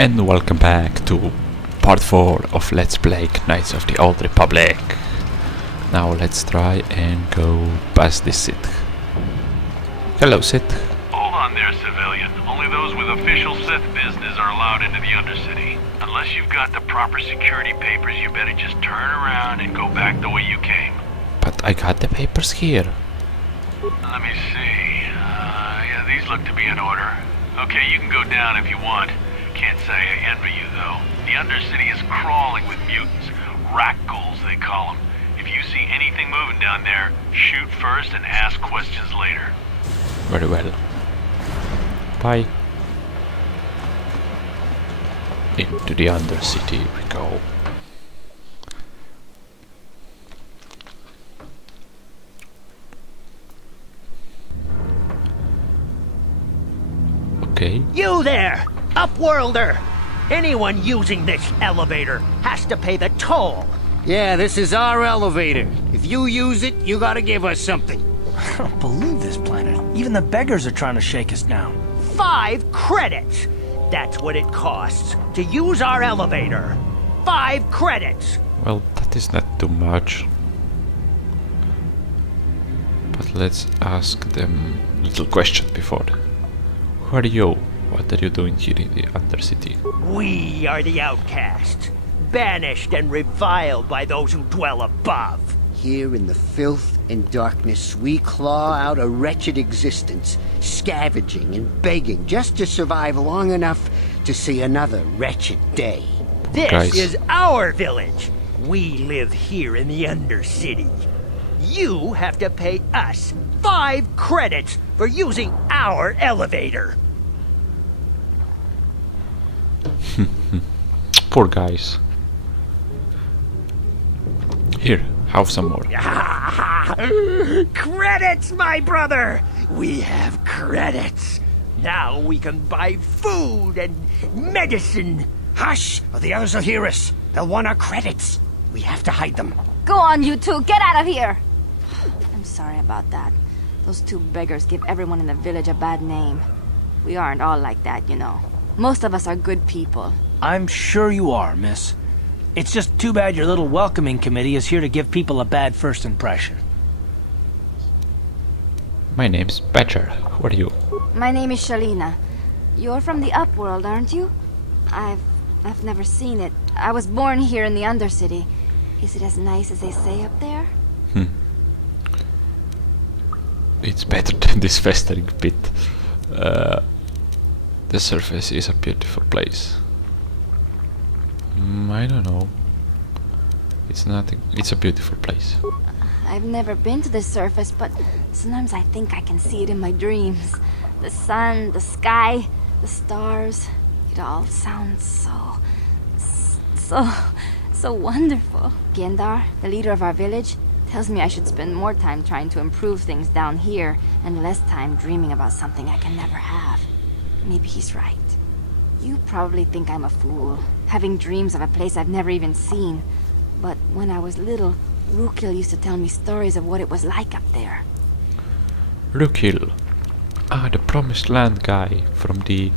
And welcome back to part 4 of Let's Play Knights of the Old Republic. Now let's try and go past this Sith. Hello, Sith. Hold on there, civilian. Only those with official Sith business are allowed into the Undercity. Unless you've got the proper security papers, you better just turn around and go back the way you came. But I got the papers here. Let me see. Yeah, these look to be in order. Okay, you can go down if you want. Can't say I envy you, though. The Undercity is crawling with mutants. Rat ghouls, they call them. If you see anything moving down there, shoot first and ask questions later. Very well. Bye. Into the Undercity we go. Okay. You there! Upworlder! Anyone using this elevator has to pay the toll. Yeah, this is our elevator. If you use it, you gotta give us something. I don't believe this planet. Even the beggars are trying to shake us down. 5 credits! That's what it costs to use our elevator. 5 credits! Well, that is not too much. But let's ask them a little question before. Who are you? What are you doing here in the Undercity? We are the outcasts, banished and reviled by those who dwell above. Here in the filth and darkness, we claw out a wretched existence, scavenging and begging just to survive long enough to see another wretched day. This Guys. is our village. We live here in the Undercity. You have to pay us 5 credits for using our elevator. Poor guys. Here, have some more. Credits, my brother! We have credits. Now we can buy food and medicine. Hush, or the others will hear us. They'll want our credits. We have to hide them. Go on, you two. Get out of here. I'm sorry about that. Those 2 beggars give everyone in the village a bad name. We aren't all like that, you know. Most of us are good people. I'm sure you are, miss. It's just too bad your little welcoming committee is here to give people a bad first impression. My name's Badger. Who are you? My name is Shalina. You're from the Upworld, aren't you? I've never seen it. I was born here in the Undercity. Is it as nice as they say up there? It's better than this festering pit. The surface is a beautiful place. I don't know. It's nothing. It's a beautiful place. I've never been to the surface, but sometimes I think I can see it in my dreams. The sun, the sky, the stars. It all sounds so wonderful. Gendar, the leader of our village, tells me I should spend more time trying to improve things down here and less time dreaming about something I can never have. Maybe he's right. You probably think I'm a fool, having dreams of a place I've never even seen. But when I was little, Rukil used to tell me stories of what it was like up there. Rukil. The Promised Land guy from the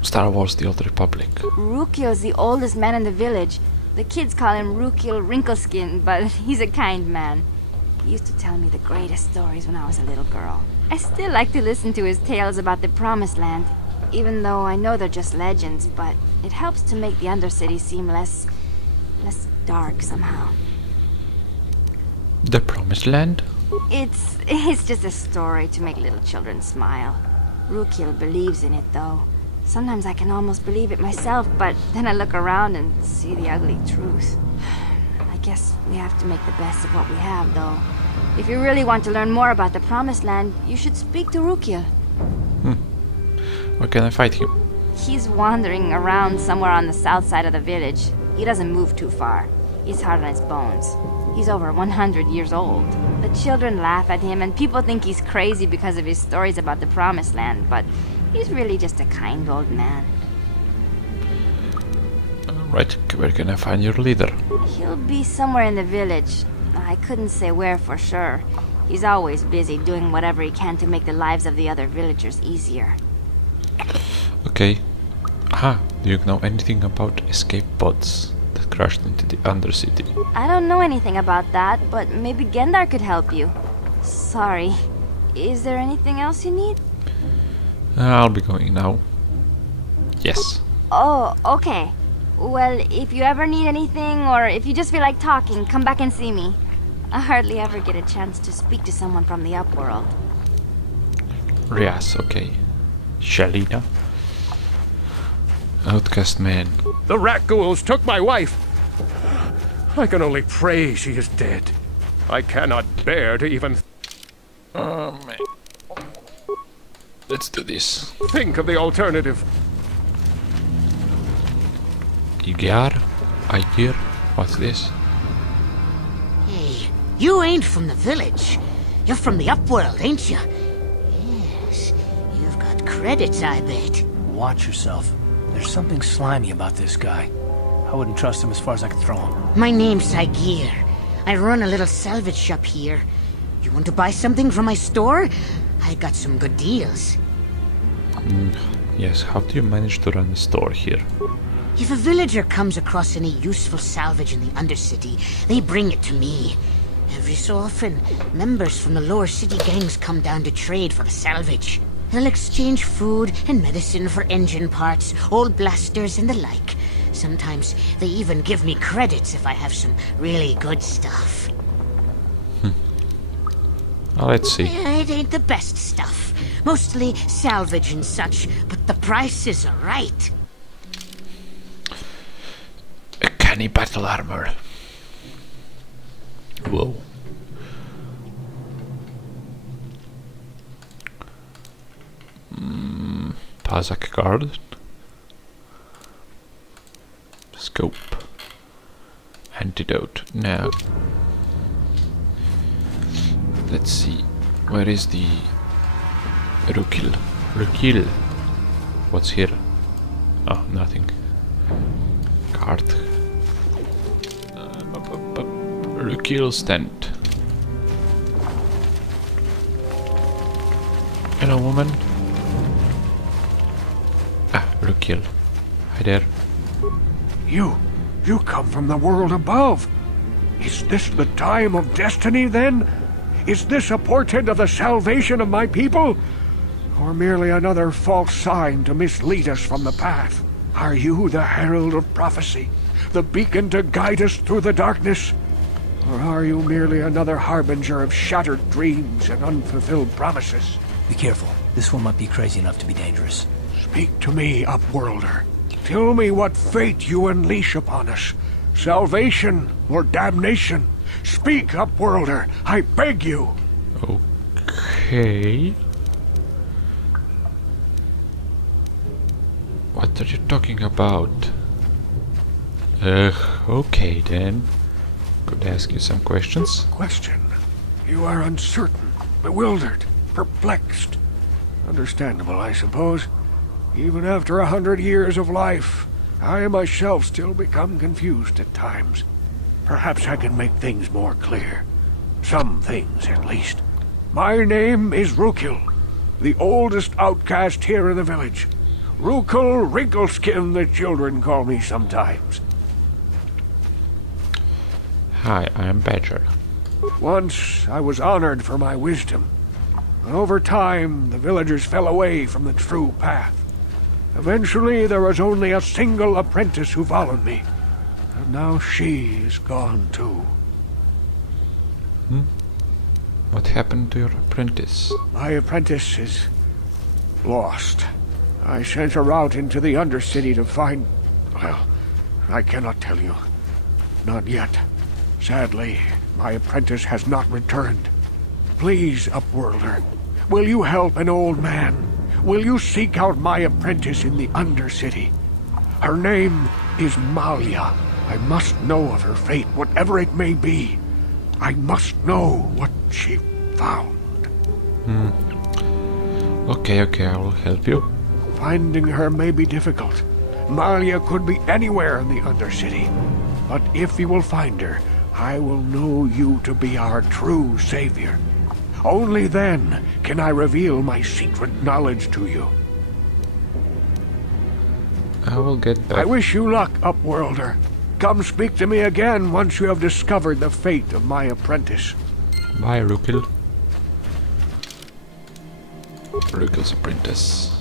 Star Wars The Old Republic. Rukil's the oldest man in the village. The kids call him Rukil Wrinkleskin, but he's a kind man. He used to tell me the greatest stories when I was a little girl. I still like to listen to his tales about the Promised Land, even though I know they're just legends, but it helps to make the Undercity seem less dark somehow. The Promised Land? It's just a story to make little children smile. Rukil believes in it, though. Sometimes I can almost believe it myself, but then I look around and see the ugly truth. I guess we have to make the best of what we have, though. If you really want to learn more about the Promised Land, you should speak to Rukil. Where can I fight him? He's wandering around somewhere on the south side of the village. He doesn't move too far. He's hard on his bones. He's over 100 years old. The children laugh at him, and people think he's crazy because of his stories about the Promised Land, but he's really just a kind old man. Right, where can I find your leader? He'll be somewhere in the village. I couldn't say where for sure. He's always busy doing whatever he can to make the lives of the other villagers easier. Okay. Do you know anything about escape pods that crashed into the Undercity? I don't know anything about that, but maybe Gendar could help you. Sorry. Is there anything else you need? I'll be going now. Yes. Oh, okay. Well, if you ever need anything, or if you just feel like talking, come back and see me. I hardly ever get a chance to speak to someone from the upworld. Yes, okay. Shalina. Outcast man. The rat ghouls took my wife. I can only pray she is dead. I cannot bear to even Oh man. Let's do this. think of the alternative. Igar? Igir? What's this? Hey, you ain't from the village. You're from the upworld, ain't you? Yes, you've got credits, I bet. Watch yourself. There's something slimy about this guy. I wouldn't trust him as far as I could throw him. My name's Igir. I run a little salvage shop here. You want to buy something from my store? I got some good deals. Yes, how do you manage to run a store here? If a villager comes across any useful salvage in the Undercity, they bring it to me. Every so often, members from the lower city gangs come down to trade for the salvage. They'll exchange food and medicine for engine parts, old blasters and the like. Sometimes they even give me credits if I have some really good stuff. Let's see. It ain't the best stuff. Mostly salvage and such, but the prices are right. A canny battle armor. Whoa. Pazak card. Scope. Antidote. Now. Let's see. Where is the Rukil? Rukil. What's here? Oh, nothing. Card. Rukil stand. Hello, woman. Ah, Rukil. Hi there. You come from the world above. Is this the time of destiny, then? Is this a portent of the salvation of my people? Or merely another false sign to mislead us from the path? Are you the herald of prophecy? The beacon to guide us through the darkness? Or are you merely another harbinger of shattered dreams and unfulfilled promises? Be careful. This one might be crazy enough to be dangerous. Speak to me, Upworlder. Tell me what fate you unleash upon us. Salvation or damnation? Speak, Upworlder, I beg you. Okay. What are you talking about? Okay then. Could I ask you some questions? Question. You are uncertain, bewildered, perplexed. Understandable, I suppose. Even after 100 years of life, I myself still become confused at times. Perhaps I can make things more clear. Some things, at least. My name is Rukil, the oldest outcast here in the village. Rukil Wrinkleskin, the children call me sometimes. Hi, I am Badger. Once I was honored for my wisdom, but over time the villagers fell away from the true path. Eventually there was only a single apprentice who followed me, and now she is gone too. What happened to your apprentice? My apprentice is lost. I sent her out into the Undercity to find... well, I cannot tell you. Not yet. Sadly, my apprentice has not returned. Please, Upworlder, will you help an old man? Will you seek out my apprentice in the Undercity? Her name is Malia. I must know of her fate, whatever it may be. I must know what she found. Okay, I will help you. Finding her may be difficult. Malia could be anywhere in the Undercity. But if you will find her, I will know you to be our true savior. Only then can I reveal my secret knowledge to you. I will get I back. wish you luck, Upworlder. Come speak to me again once you have discovered the fate of my apprentice. Bye, Rukil. Rukil's apprentice.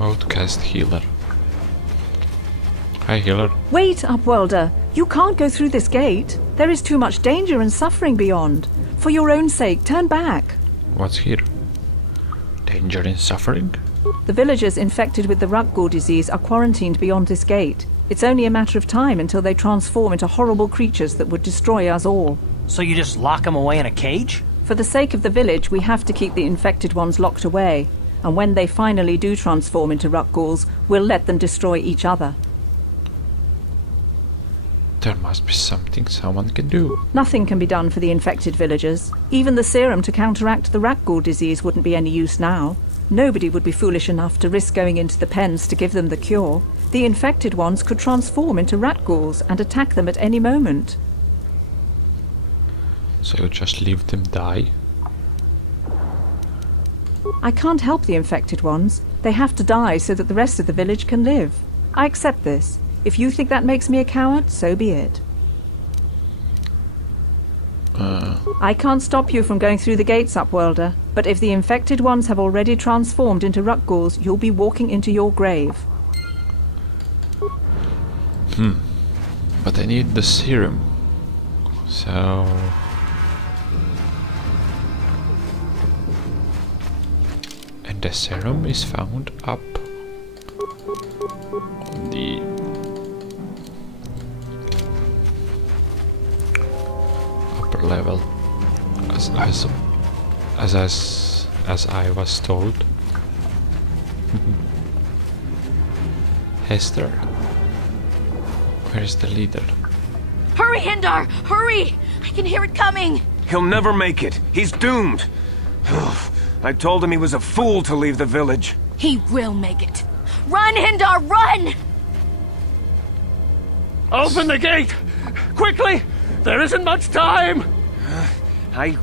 Outcast healer. Hi, healer. Wait, Upworlder. You can't go through this gate. There is too much danger and suffering beyond. For your own sake, turn back. What's here? Danger and suffering? The villagers infected with the Rukil disease are quarantined beyond this gate. It's only a matter of time until they transform into horrible creatures that would destroy us all. So you just lock them away in a cage? For the sake of the village, we have to keep the infected ones locked away. And when they finally do transform into Rukils, we'll let them destroy each other. There must be something someone can do. Nothing can be done for the infected villagers. Even the serum to counteract the Rukil disease wouldn't be any use now. Nobody would be foolish enough to risk going into the pens to give them the cure. The infected ones could transform into Rukils and attack them at any moment. So you just leave them die? I can't help the infected ones. They have to die so that the rest of the village can live. I accept this. If you think that makes me a coward, so be it. I can't stop you from going through the gates, Upworlder, but if the infected ones have already transformed into Rukils, you'll be walking into your grave. But I need the serum. So... And the serum is found up on the upper level, as I was told. Hester, where is the leader? Hurry, Hindar! Hurry! I can hear it coming! He'll never make it. He's doomed. I told him he was a fool to leave the village. He will make it. Run, Hindar, run! Open the gate! Quickly! There isn't much time! I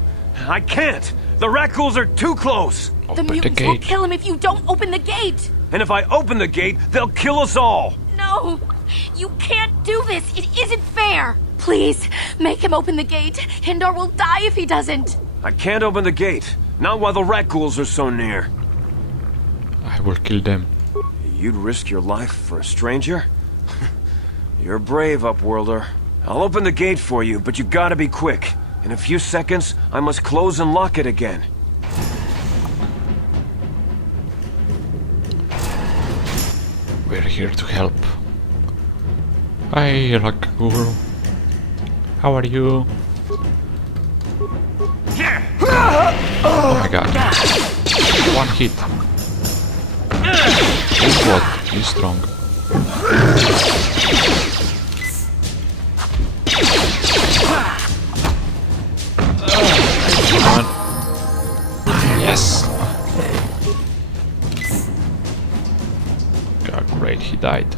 can't. The Rukils are too close. The Open the mutants will gate. kill him if you don't open the gate! And if I open the gate, they'll kill us all. No! You can't do this! It isn't fair! Please, make him open the gate. Hindar will die if he doesn't. I can't open the gate. Not while the Rukils are so near. I will kill them. You'd risk your life for a stranger? You're brave, Upworlder. I'll open the gate for you, but you gotta be quick. In a few seconds, I must close and lock it again. We're here to help. Hi, Rakaguru. How are you? Oh my god. One hit. Guess what? He's strong. Come on. Yes! God, great, he died.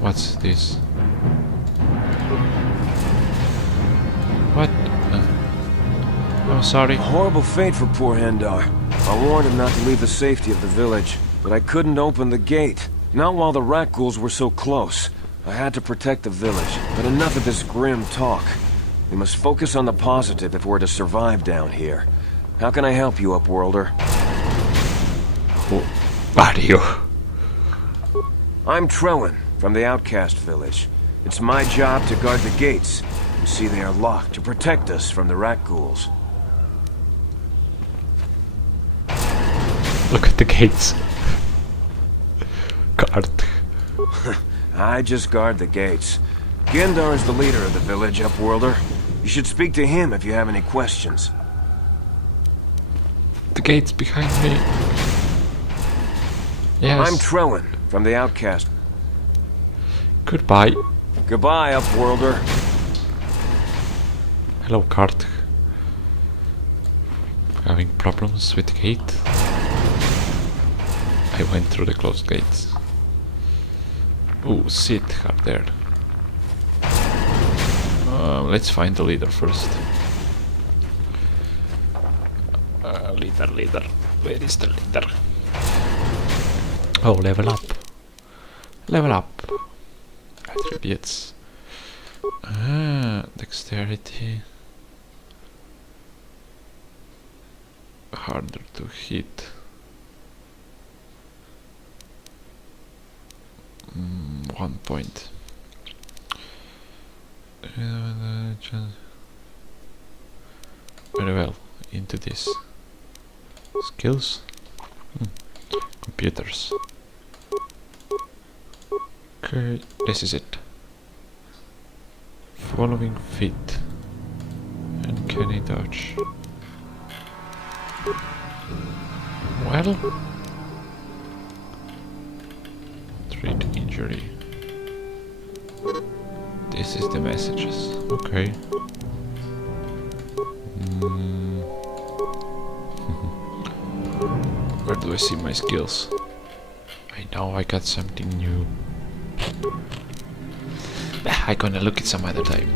What's this? What? I'm sorry. A horrible fate for poor Hindar. I warned him not to leave the safety of the village, but I couldn't open the gate. Not while the Rukils were so close. I had to protect the village, but enough of this grim talk. We must focus on the positive if we're to survive down here. How can I help you, Upworlder? Who are you? I'm Trellin, from the outcast village. It's my job to guard the gates. You see they are locked to protect us from the Rukils. Look at the gates. Guard. I just guard the gates. Gendar is the leader of the village, Upworlder. You should speak to him if you have any questions. The gates behind me. Yes. I'm Trellin, from the outcast. Goodbye. Goodbye, Upworlder. Hello, Cart. Having problems with the gate? I went through the closed gates. Ooh, Sid up there. Let's find the leader first. Leader. Where is the leader? Oh, level up. Level up. Attributes. Dexterity. Harder to hit. 1 point. Very well. Into this. Skills. Computers. Okay, this is it. Following feet. And can he dodge? Well, treat injury. This is the messages. Okay. Where do I see my skills? I know I got something new. I'm gonna look it some other time.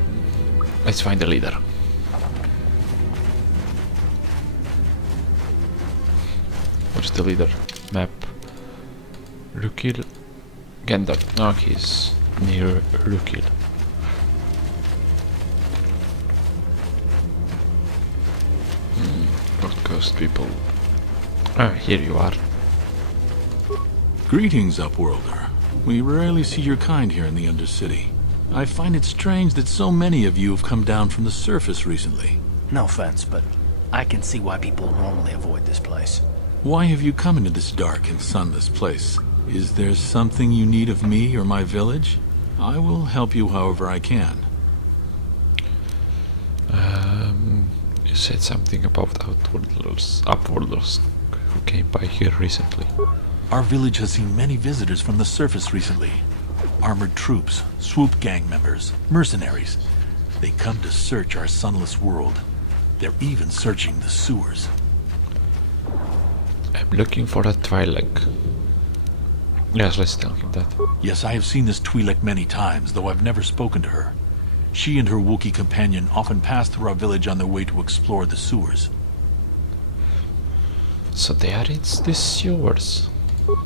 Let's find the leader. What's the leader? Map. Rukil. Gendar. No, he's near Rukil. Outcast people. Ah, here you are. Greetings, Upworlder. We rarely see your kind here in the Undercity. I find it strange that so many of you have come down from the surface recently. No offense, but I can see why people normally avoid this place. Why have you come into this dark and sunless place? Is there something you need of me or my village? I will help you however I can. You said something about Upworlders who came by here recently. Our village has seen many visitors from the surface recently. Armored troops, swoop gang members, mercenaries. They come to search our sunless world. They're even searching the sewers. I'm looking for a Twi'lek. Yes, let's tell him that. Yes, I have seen this Twi'lek many times, though I've never spoken to her. She and her Wookiee companion often pass through our village on their way to explore the sewers. So they are in the sewers.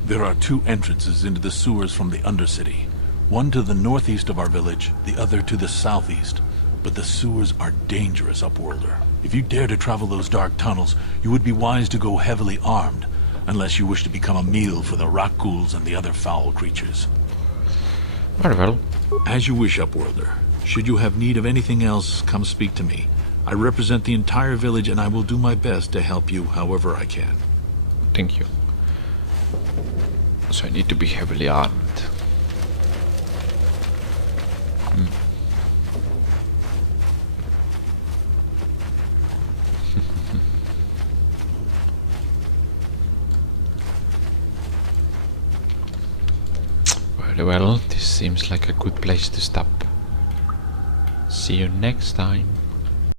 There are 2 entrances into the sewers from the Undercity. One to the northeast of our village, the other to the southeast. But the sewers are dangerous, Upworlder. If you dare to travel those dark tunnels, you would be wise to go heavily armed, unless you wish to become a meal for the Rukils and the other foul creatures. Very well. As you wish, Upworlder. Should you have need of anything else, come speak to me. I represent the entire village and I will do my best to help you however I can. Thank you. So I need to be heavily armed. Very well, this seems like a good place to stop. See you next time.